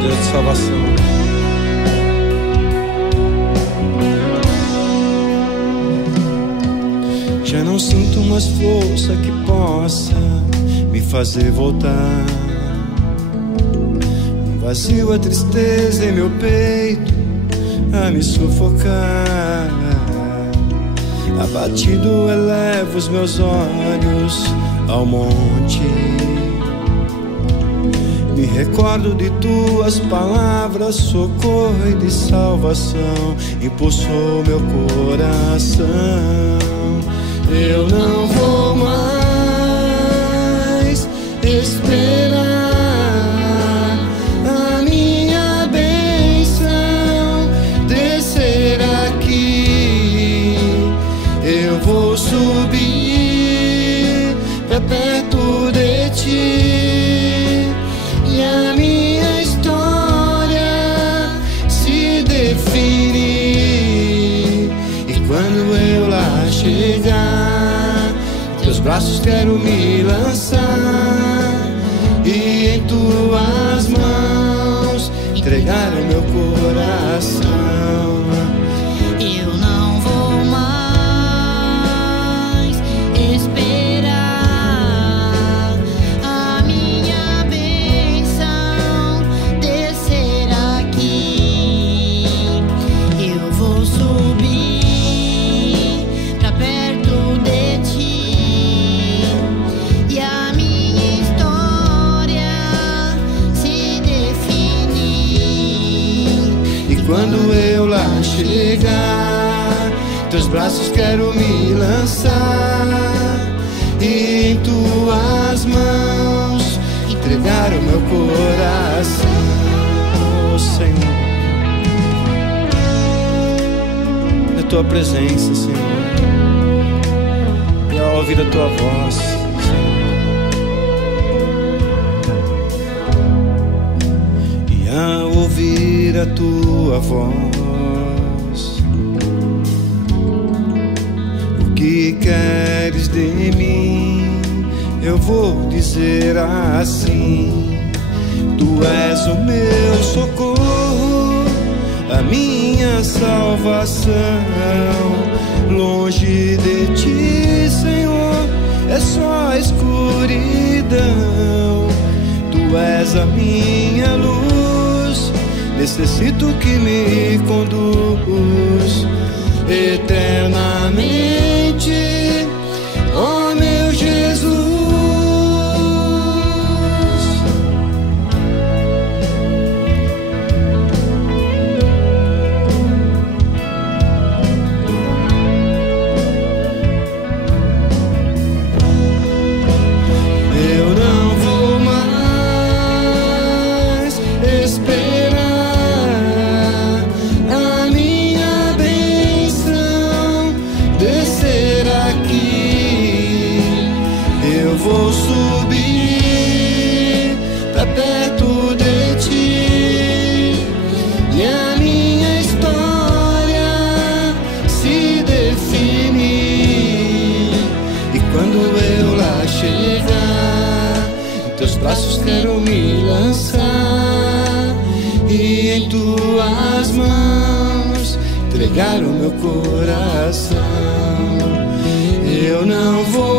Deus de salvação. Já não sinto mais força que possa me fazer voltar. Um vazio, a tristeza em meu peito a me sufocar. Abatido elevo os meus olhos ao monte. Me recordo de tuas palavras, socorro e de salvação, impulsou meu coração. Eu não vou mais esperar a minha bênção descer aqui. Eu vou subir pra perto de ti e a minha história se definir. E quando eu lá chegar, teus braços quero me lançar e em tuas mãos entregar o meu coração. Eu não vou mais esperar a minha bênção descer aqui. Eu vou subir pra perto de ti e a minha história se definir. E quando eu lá chegar, teus braços quero me lançar e em tuas mãos entregar o meu coração. Oh, Senhor, na tua presença, Senhor, e ao ouvir a tua voz, Senhor, e ao ouvir a tua voz, o que queres de mim? Eu vou dizer assim: tu és o meu socorro, a minha salvação. Longe de ti, Senhor, é só escuridão. Tu és a minha luz, necessito que me conduz eternamente, ó meu Jesus. Eu não vou mais esperar a minha bênção descer aqui. Eu vou subir pra perto de ti e a minha história se definir. E quando eu lá chegar, em teus braços quero me lançar e em tuas mãos entregar o meu coração. Eu não vou